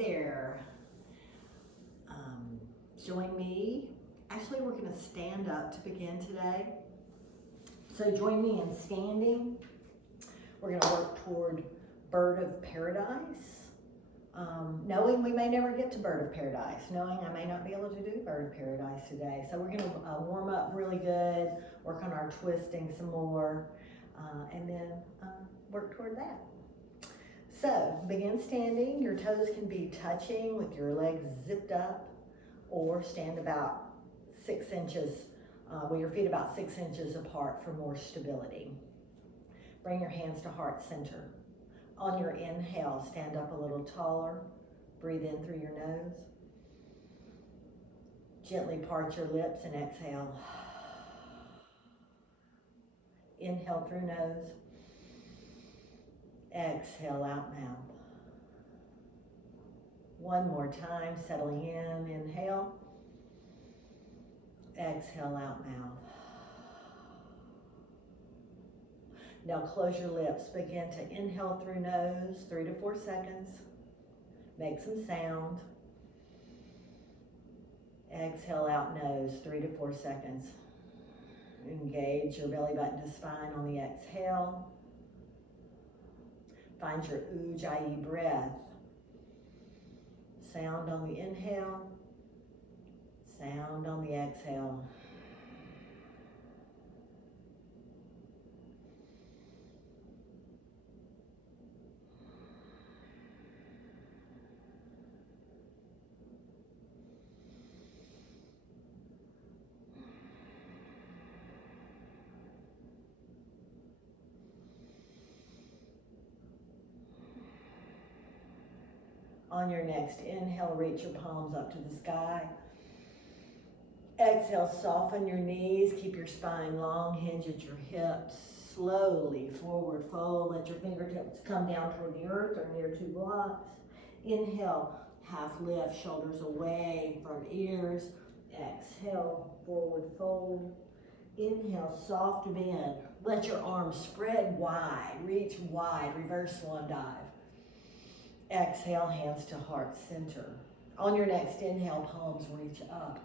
there. Join me. Actually, we're going to stand up to begin today. So join me in standing. We're going to work toward Bird of Paradise. Knowing we may never get to Bird of Paradise, knowing I may not be able to do Bird of Paradise today. So we're going to warm up really good, work on our twisting some more, and then work toward that. So begin standing. Your toes can be touching with your legs zipped up, or stand about 6 inches, with your feet about 6 inches apart for more stability. Bring your hands to heart center. On your inhale, stand up a little taller. Breathe in through your nose. Gently part your lips and exhale. Inhale through nose. Exhale out mouth. One more time, settling in. Inhale. Exhale out mouth. Now close your lips. Begin to inhale through nose, 3 to 4 seconds. Make some sound. Exhale out nose, 3 to 4 seconds. Engage your belly button to spine on the exhale. Find your Ujjayi breath. Sound on the inhale. Sound on the exhale. On your next inhale, reach your palms up to the sky. Exhale, soften your knees, keep your spine long, hinge at your hips. Slowly forward fold, let your fingertips come down toward the earth or near 2 blocks. Inhale, half lift, shoulders away from ears. Exhale, forward fold. Inhale, soft bend. Let your arms spread wide, reach wide, reverse swan dive. Exhale, hands to heart center. On your next inhale, palms reach up.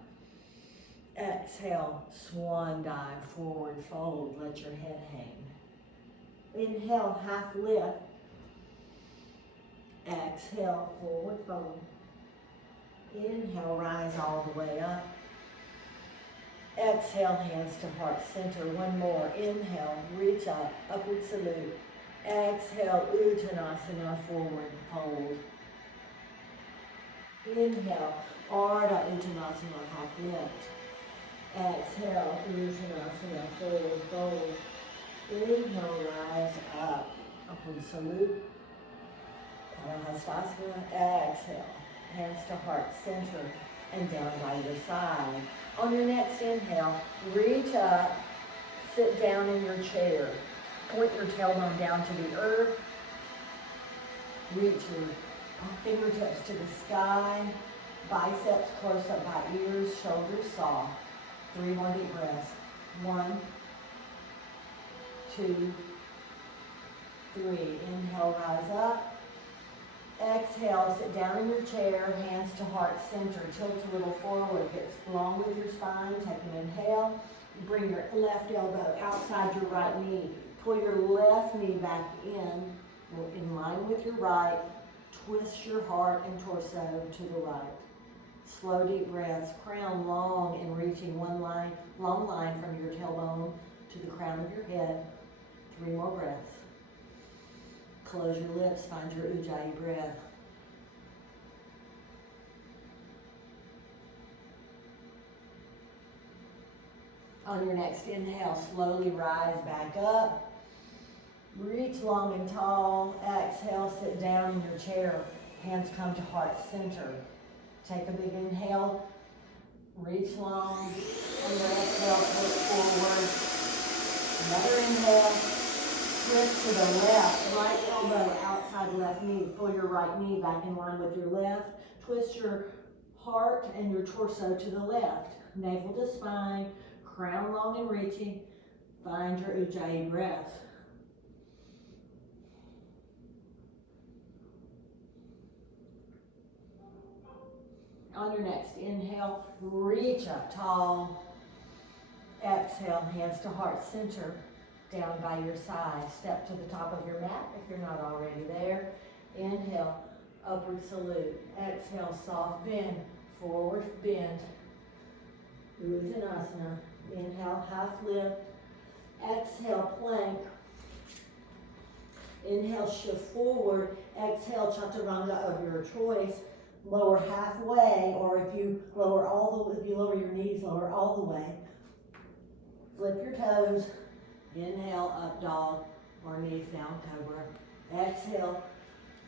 Exhale, swan dive, forward fold, let your head hang. Inhale, half lift. Exhale, forward fold. Inhale, rise all the way up. Exhale, hands to heart center. One more. Inhale, reach up, upward salute. Exhale, Uttanasana, forward fold. Inhale, Ardha Uttanasana, half lift. Exhale, Uttanasana, forward fold. Inhale, rise up, upward salute. Padahastasana. Exhale, hands to heart center and down by your side. On your next inhale, reach up, sit down in your chair. Point your tailbone down to the earth. Reach your fingertips to the sky. Biceps close up by ears, shoulders soft. 3 more deep breaths. 1, 2, 3. Inhale, rise up. Exhale, sit down in your chair, hands to heart center. Tilt a little forward, get long with your spine. Take an inhale. Bring your left elbow outside your right knee. Pull your left knee back in line with your right. Twist your heart and torso to the right. Slow, deep breaths. Crown long and reaching long line from your tailbone to the crown of your head. 3 more breaths. Close your lips. Find your Ujjayi breath. On your next inhale, slowly rise back up. Reach long and tall. Exhale, sit down in your chair. Hands come to heart center. Take a big inhale. Reach long. On your exhale, twist forward. Another inhale. Twist to the left. Right elbow outside left knee. Pull your right knee back in line with your left. Twist your heart and your torso to the left. Navel to spine. Crown long and reaching. Find your Ujjayi breath. On your next inhale, reach up tall. Exhale, hands to heart center, down by your side. Step to the top of your mat if you're not already there. Inhale, upward salute. Exhale, soft bend, forward bend. Uttanasana. Inhale, half lift. Exhale, plank. Inhale, shift forward. Exhale, chaturanga of your choice. Lower halfway, or if you lower your knees, lower all the way. Flip your toes. Inhale, up dog, or knees down, cobra. Exhale,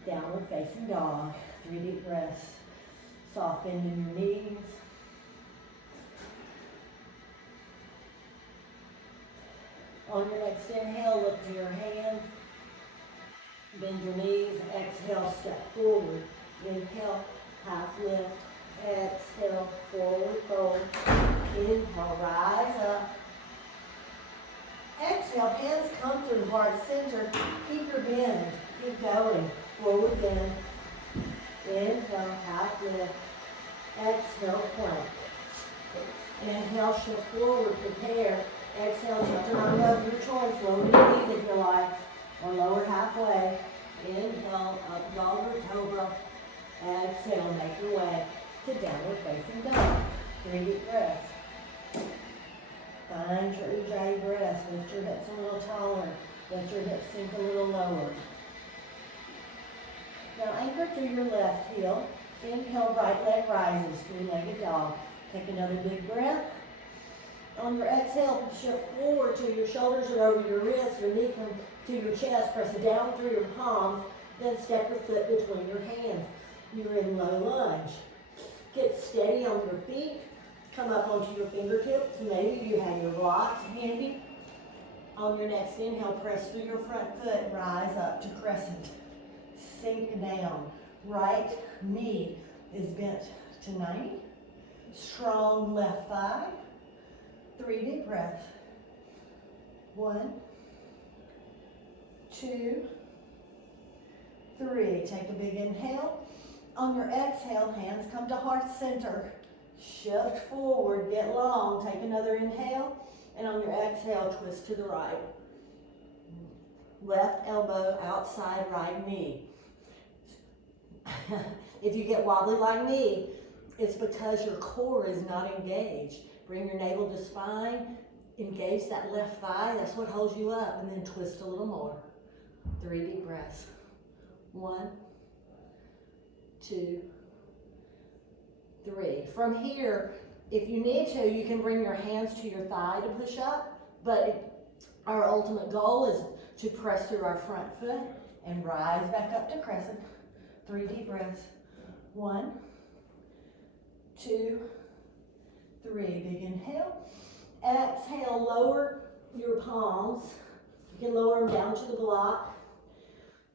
downward facing dog. 3 deep breaths. Soft bend in your knees. On your next inhale, look to your hands. Bend your knees. Exhale, step forward. Inhale, half lift. Exhale, forward fold. Inhale, rise up. Exhale, hands come through heart center. Keep your bend. Keep going. Forward bend. Inhale, half lift. Exhale, plank. Inhale, shift forward, prepare. Exhale, chaturanga of your choice. Lower your knees if you like, or lower halfway. Inhale, up dog or cobra. Exhale, make your way to downward facing dog. 3 deep breaths. Find your ujjayi breath. Lift your hips a little taller. Let your hips sink a little lower. Now anchor through your left heel. Inhale, right leg rises, 3-legged dog. Take another big breath. On your exhale, shift forward till your shoulders are over your wrists, your knee comes to your chest, press down through your palms, then step your foot between your hands. You're in low lunge. Get steady on your feet. Come up onto your fingertips. Maybe you have your blocks handy. On your next inhale, press through your front foot, rise up to crescent. Sink down. Right knee is bent to 90. Strong left thigh. 3 deep breaths. 1, 2, 3. Take a big inhale. On your exhale, hands come to heart center. Shift forward, get long. Take another inhale. And on your exhale, twist to the right. Left elbow outside right knee. If you get wobbly like me, it's because your core is not engaged. Bring your navel to spine, engage that left thigh, that's what holds you up, and then twist a little more. 3 deep breaths. 1, 2, 3. From here, if you need to, you can bring your hands to your thigh to push up, but our ultimate goal is to press through our front foot and rise back up to crescent. 3 deep breaths. 1, 2, 3. Big inhale. Exhale, lower your palms. You can lower them down to the block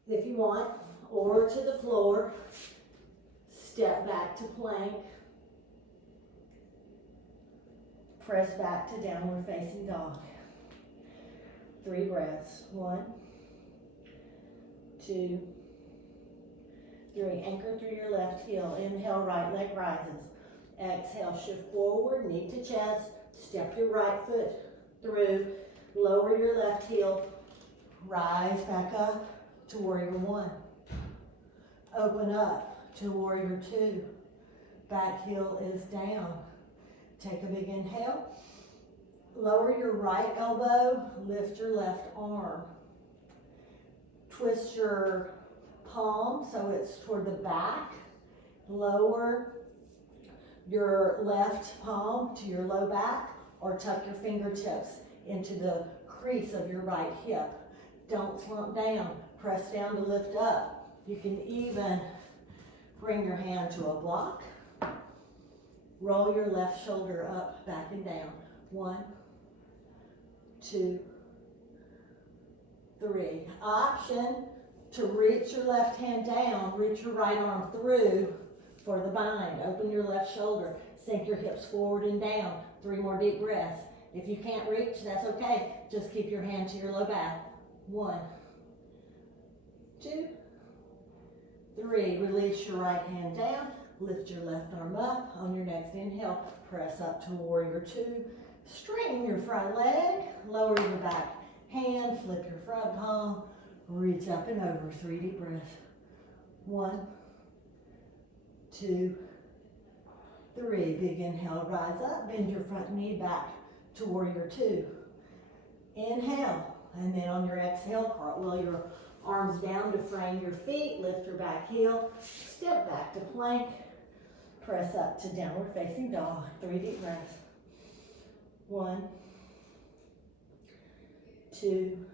if you want, or to the floor. Step back to plank. Press back to downward facing dog. 3 breaths. 1, 2, 3. Anchor through your left heel. Inhale, right leg rises. Exhale, shift forward, knee to chest. Step your right foot through. Lower your left heel. Rise back up to warrior 1. Open up to warrior 2. Back heel is down. Take a big inhale. Lower your right elbow. Lift your left arm. Twist your palm so it's toward the back. Lower your left palm to your low back, or tuck your fingertips into the crease of your right hip. Don't slump down. Press down to lift up. You can even bring your hand to a block. Roll your left shoulder up, back and down. 1, 2, 3. Option to reach your left hand down, reach your right arm through for the bind. Open your left shoulder, sink your hips forward and down. 3 more deep breaths. If you can't reach, that's okay. Just keep your hand to your low back. 1, 2, 3. Release your right hand down. Lift your left arm up. On your next inhale, press up to warrior two. Straighten your front leg, lower your back hand, flip your front palm, reach up and over. 3 deep breaths. 1, 2, 3. Big inhale, rise up, bend your front knee back to warrior two. Inhale, and then on your exhale, cartwheel your arms down to frame your feet, lift your back heel, step back to plank, press up to downward facing dog. 3 deep breaths. 1, 2,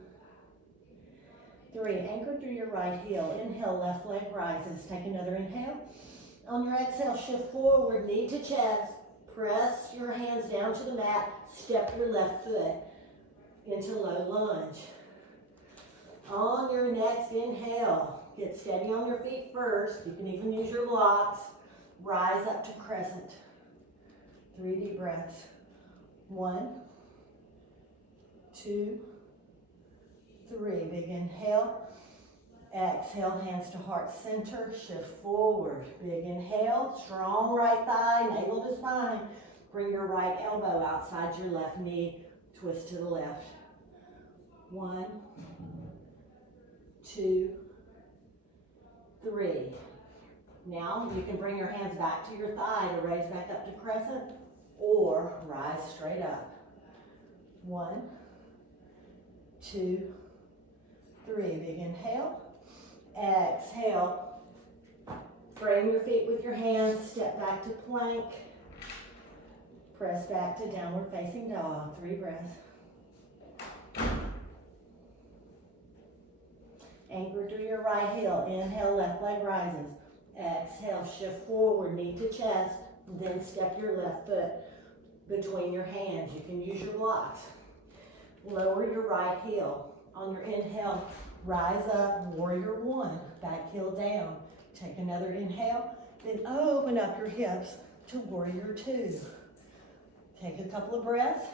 3. Anchor through your right heel. Inhale, left leg rises. Take another inhale. On your exhale, shift forward, knee to chest. Press your hands down to the mat. Step your left foot into low lunge. On your next inhale, get steady on your feet first. You can even use your blocks. Rise up to crescent. 3 deep breaths. 1, 2, 3. Big inhale. Exhale, hands to heart center. Shift forward. Big inhale. Strong right thigh, navel to spine. Bring your right elbow outside your left knee. Twist to the left. 1, 2, 3. Now you can bring your hands back to your thigh to raise back up to crescent or rise straight up. 1, 2, 3. Big inhale. Exhale. Frame your feet with your hands. Step back to plank. Press back to downward facing dog. 3 breaths. Anchor through your right heel. Inhale, left leg rises. Exhale, shift forward, knee to chest. Then step your left foot between your hands. You can use your blocks. Lower your right heel. On your inhale, rise up, warrior one. Back heel down. Take another inhale. Then open up your hips to warrior two. Take a couple of breaths.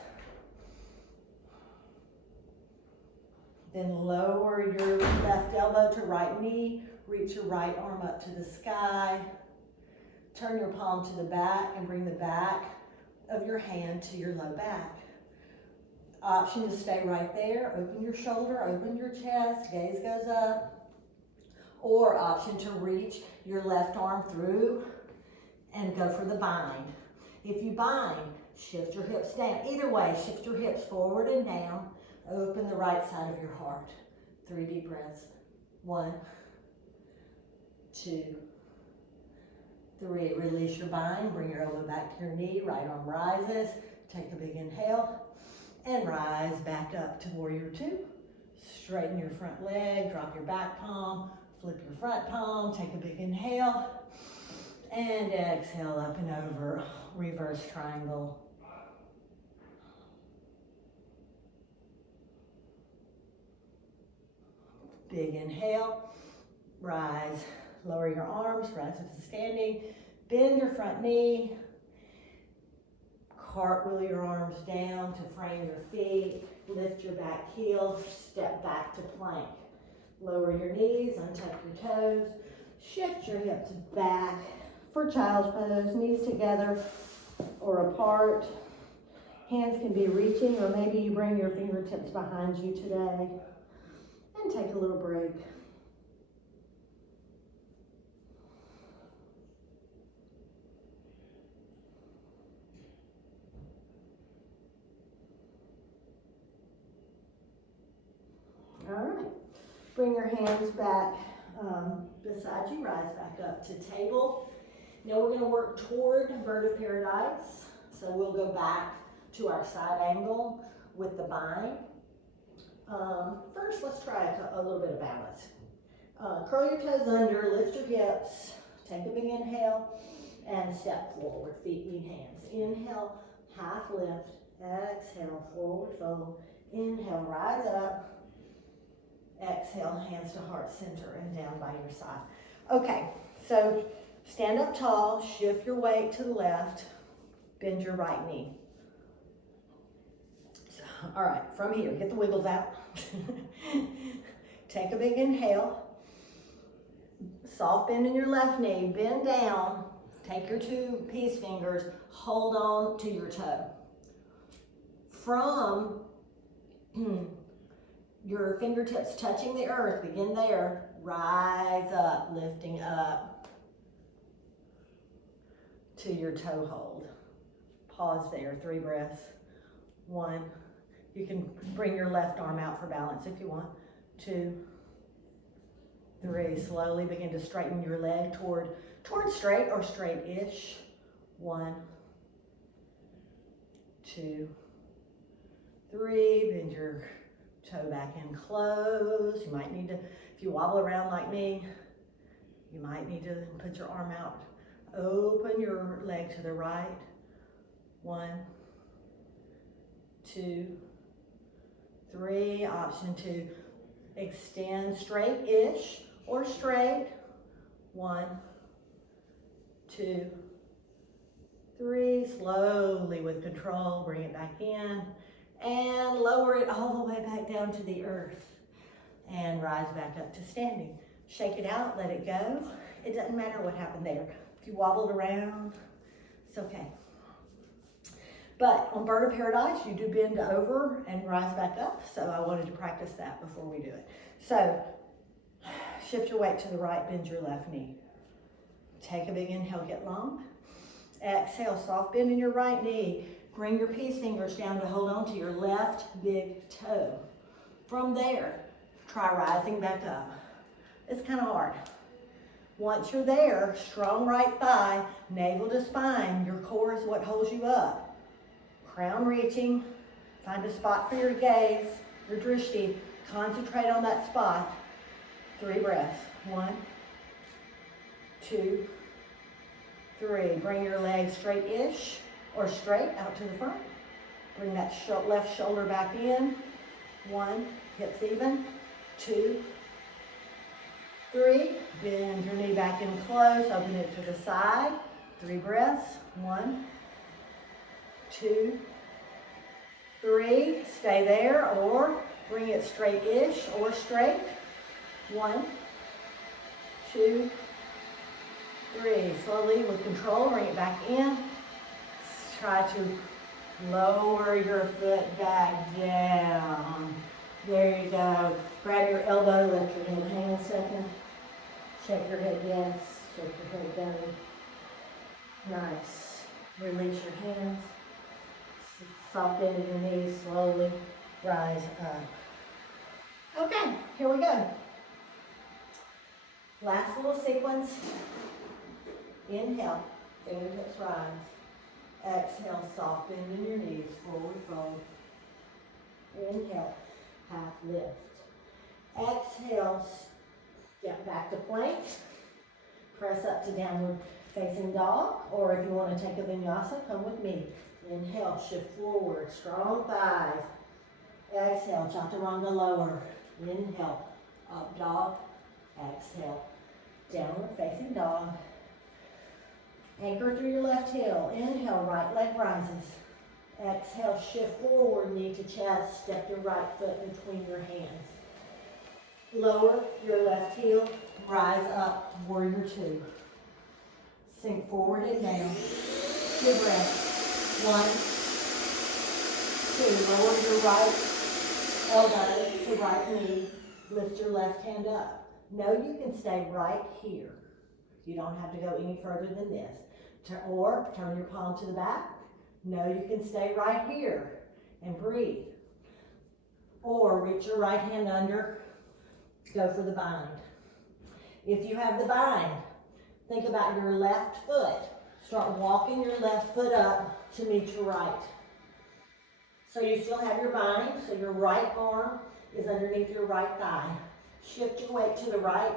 Then lower your left elbow to right knee. Reach your right arm up to the sky. Turn your palm to the back and bring the back of your hand to your low back. Option to stay right there. Open your shoulder, open your chest, gaze goes up. Or option to reach your left arm through and go for the bind. If you bind, shift your hips down. Either way, shift your hips forward and down. Open the right side of your heart. 3 deep breaths. 1, 2, 3. Release your bind. Bring your elbow back to your knee. Right arm rises. Take a big inhale. And rise back up to warrior two. Straighten your front leg. Drop your back palm. Flip your front palm. Take a big inhale. And exhale up and over. Reverse triangle. Big inhale, rise, lower your arms, rise up to standing, bend your front knee, cartwheel your arms down to frame your feet, lift your back heel, step back to plank. Lower your knees, untuck your toes, shift your hips back for child's pose, knees together or apart. Hands can be reaching, or maybe you bring your fingertips behind you today. And take a little break. All right. Bring your hands back beside you. Rise back up to table. Now we're going to work toward bird of paradise. So we'll go back to our side angle with the bind. First, let's try a little bit of balance. Curl your toes under, lift your hips, take a big inhale, and step forward, feet meet hands. Inhale, half lift, exhale, forward fold. Inhale, rise up. Exhale, hands to heart center and down by your side. Okay, so stand up tall, shift your weight to the left, bend your right knee. All right, from here, get the wiggles out. Take a big inhale. Soft bend in your left knee. Bend down. Take your two peace fingers, hold on to your toe. From your fingertips touching the earth, begin there, rise up, lifting up to your toe hold. Pause there, 3 breaths. 1, you can bring your left arm out for balance if you want. 2, 3, slowly begin to straighten your leg toward straight or straight-ish. 1, 2, 3, bend your toe back in close. You might need to, if you wobble around like me, you might need to put your arm out. Open your leg to the right. 1, 2, 3. Option 2, extend straight-ish or straight. 1, 2, 3. Slowly with control, bring it back in and lower it all the way back down to the earth and rise back up to standing. Shake it out, let it go. It doesn't matter what happened there. If you wobbled around, it's okay. But on Bird of Paradise, you do bend over and rise back up, so I wanted to practice that before we do it. So, shift your weight to the right, bend your left knee. Take a big inhale, get long. Exhale, soft bend in your right knee. Bring your peace fingers down to hold on to your left big toe. From there, try rising back up. It's kind of hard. Once you're there, strong right thigh, navel to spine. Your core is what holds you up. Crown reaching, find a spot for your gaze, your drishti. Concentrate on that spot. 3 breaths. 1, 2, 3. Bring your legs straight-ish or straight out to the front. Bring that left shoulder back in. 1, hips even. 2, 3. Bend your knee back in close. Open it to the side. 3 breaths. 1, 2, 3. Stay there or bring it straight-ish or straight. 1, 2, 3. Slowly with control, bring it back in. Try to lower your foot back down. There you go. Grab your elbow, lift your head. Hang on a second. Shake your head, yes. Shake your head down. Nice. Release your hands. Soft bend in your knees, slowly rise up. Okay, here we go. Last little sequence. Inhale, fingertips rise. Exhale, soft bend in your knees, forward fold. Inhale, half lift. Exhale, step back to plank. Press up to downward facing dog, or if you want to take a vinyasa, come with me. Inhale, shift forward, strong thighs. Exhale, chaturanga lower. Inhale, up dog. Exhale, downward facing dog. Anchor through your left heel. Inhale, right leg rises. Exhale, shift forward, knee to chest. Step your right foot between your hands. Lower your left heel. Rise up, warrior 2. Sink forward and down. 2 breaths. 1, 2. Lower your right elbow to right knee. Lift your left hand up. No, you can stay right here. You don't have to go any further than this. Or turn your palm to the back. No, you can stay right here and breathe. Or reach your right hand under. Go for the bind. If you have the bind, think about your left foot. Start walking your left foot up to meet your right. So you still have your bind, so your right arm is underneath your right thigh. Shift your weight to the right.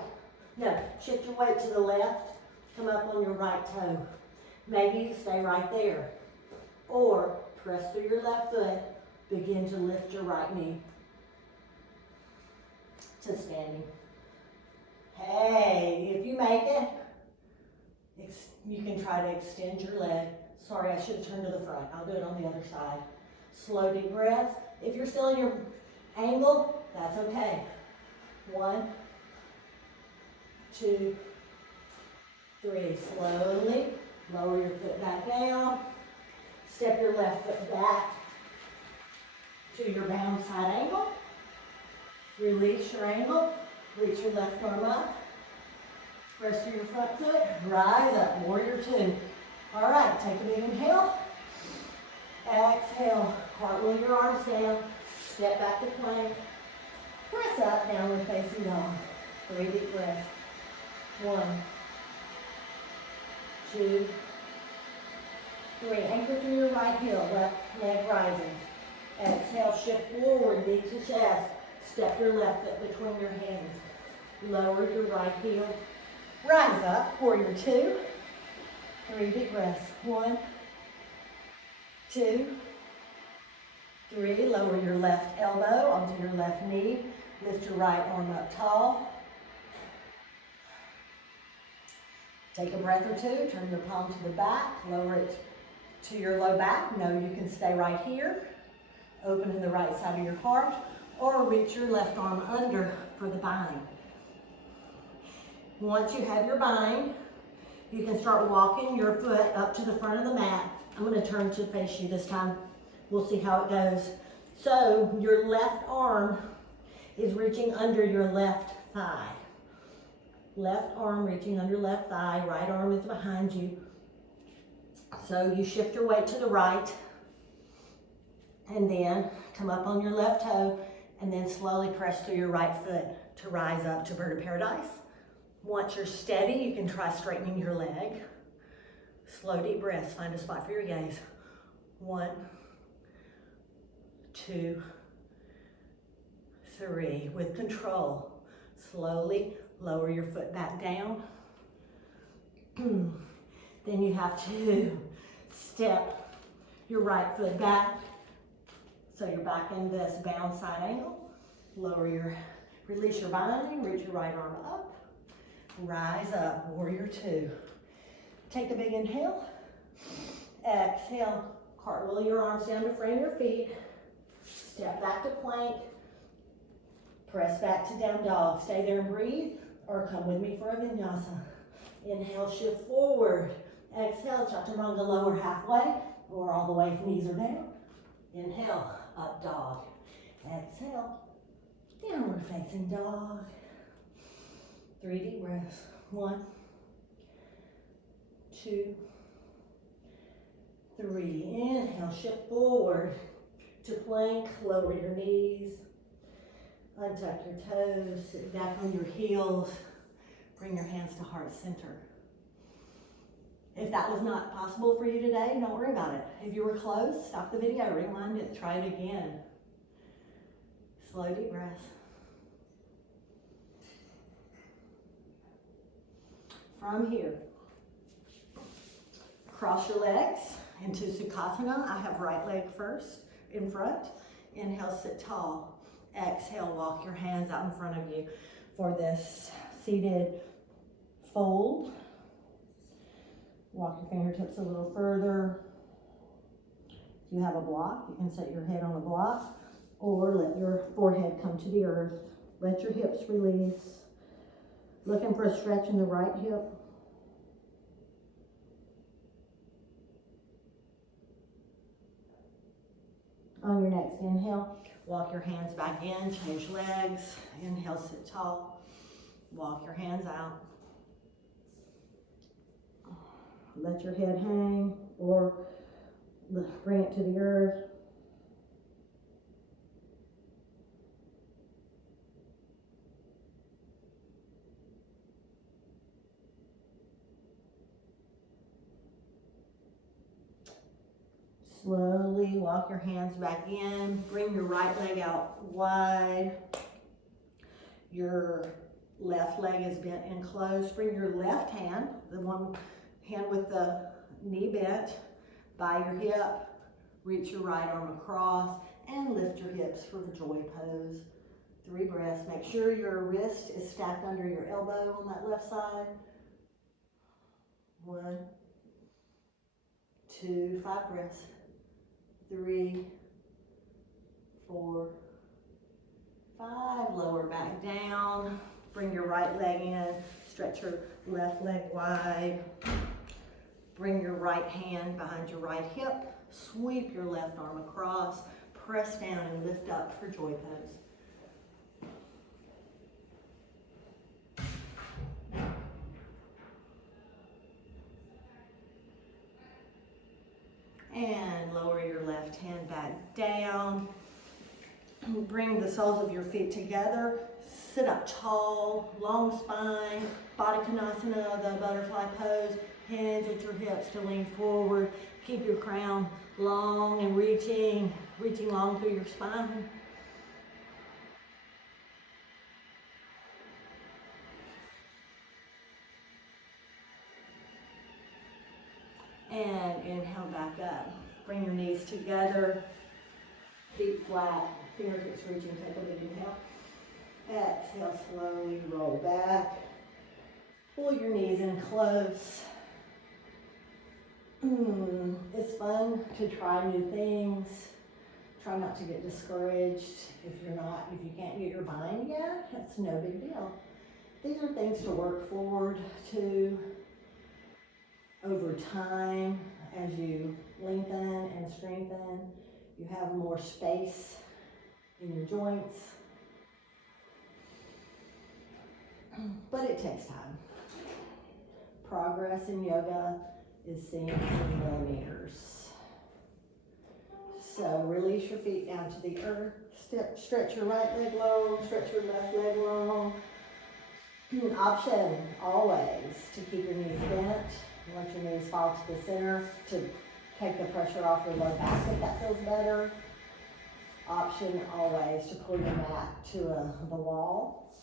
No, shift your weight to the left. Come up on your right toe. Maybe you stay right there. Or press through your left foot. Begin to lift your right knee to standing. Hey, if you make it, you can try to extend your leg. Sorry, I should have turned to the front. I'll do it on the other side. Slow, deep breaths. If you're still in your angle, that's okay. 1, 2, 3. Slowly Lower your foot back down. Step your left foot back to your bound side ankle. Release your ankle. Reach your left arm up. Rest of your front foot. Rise up. Warrior two. All right, take a big inhale. Exhale. Cartwheel your arms down. Step back to plank. Press up, downward facing dog. 3 deep breaths. 1, 2, 3. Anchor through your right heel, left leg rising. Exhale, shift forward, knee to chest. Step your left foot between your hands. Lower your right heel. Rise up, warrior two. 3 deep breaths. 1, 2, 3. Lower your left elbow onto your left knee. Lift your right arm up tall. Take a breath or two, turn your palm to the back, lower it to your low back. No, you can stay right here. Opening the right side of your heart, or reach your left arm under for the bind. Once you have your bind, you can start walking your foot up to the front of the mat. I'm going to turn to face you this time. We'll see how it goes. So your left arm is reaching under your left thigh. Left arm reaching under left thigh, right arm is behind you. So you shift your weight to the right, and then come up on your left toe, and then slowly press through your right foot to rise up to Bird of Paradise. Once you're steady, you can try straightening your leg. Slow, deep breaths. Find a spot for your gaze. 1, 2, 3. With control, slowly lower your foot back down. Then you have to step your right foot back. So you're back in this bound side angle. Release your bind, reach your right arm up. Rise up, warrior two. Take a big inhale. Exhale, cartwheel your arms down to frame your feet. Step back to plank. Press back to down dog. Stay there and breathe, or come with me for a vinyasa. Inhale, shift forward. Exhale, chaturanga, lower halfway, or all the way if knees are down. Inhale, up dog. Exhale, downward facing dog. 3 deep breaths. 1, 2, 3. Inhale, shift forward to plank. Lower your knees. Untuck your toes. Sit back on your heels. Bring your hands to heart center. If that was not possible for you today, don't worry about it. If you were close, stop the video, rewind it, try it again. Slow, deep breaths. From here, cross your legs into Sukhasana. I have right leg first in front. Inhale, sit tall. Exhale, walk your hands out in front of you for this seated fold. Walk your fingertips a little further. If you have a block, you can set your head on a block, or let your forehead come to the earth. Let your hips release. Looking for a stretch in the right hip. On your next inhale, walk your hands back in, change legs. Inhale, sit tall. Walk your hands out. Let your head hang, or bring it to the earth. Slowly walk your hands back in. Bring your right leg out wide. Your left leg is bent in close. Bring your left hand, the one hand with the knee bent, by your hip. Reach your right arm across and lift your hips for the joy pose. 3 breaths. Make sure your wrist is stacked under your elbow on that left side. 1, 2, 5 breaths. 3, 4, 5. Lower back down. Bring your right leg in. Stretch your left leg wide. Bring your right hand behind your right hip, sweep your left arm across, press down and lift up for joy pose. And lower your left hand back down. Bring the soles of your feet together. Sit up tall, long spine, Baddha Konasana, the butterfly pose. Hinge at your hips to lean forward. Keep your crown long and reaching long through your spine. And inhale back up. Bring your knees together, feet flat, fingertips reaching, take a big inhale. Exhale, slowly roll back. Pull your knees in close. It's fun to try new things. Try not to get discouraged if you can't get your bind yet, that's no big deal. These are things to work forward to over time as you lengthen and strengthen. You have more space in your joints, but it takes time. Progress in yoga is seen in millimeters. So release your feet down to the earth. Stretch your right leg long, stretch your left leg long. Option always to keep your knees bent. Let your knees fall to the center to take the pressure off your low back if that feels better. Option always to pull your mat to the wall.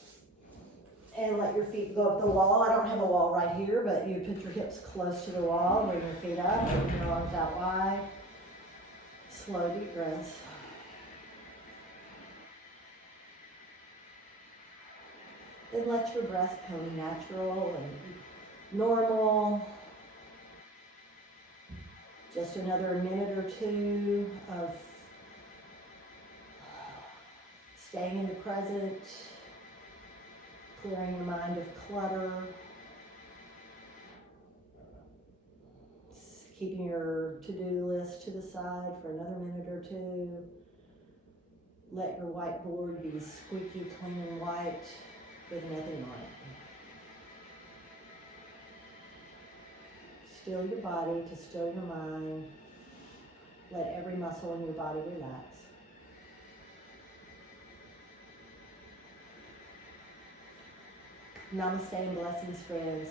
And let your feet go up the wall. I don't have a wall right here, but you put your hips close to the wall, bring your feet up, bring your arms out wide. Slow deep breaths. Then let your breath come natural and normal. Just another minute or two of staying in the present, clearing your mind of clutter, keeping your to-do list to the side for another minute or two. Let your whiteboard be squeaky clean and white with nothing on it. Still your body to still your mind. Let every muscle in your body relax. Namaste and blessings, friends.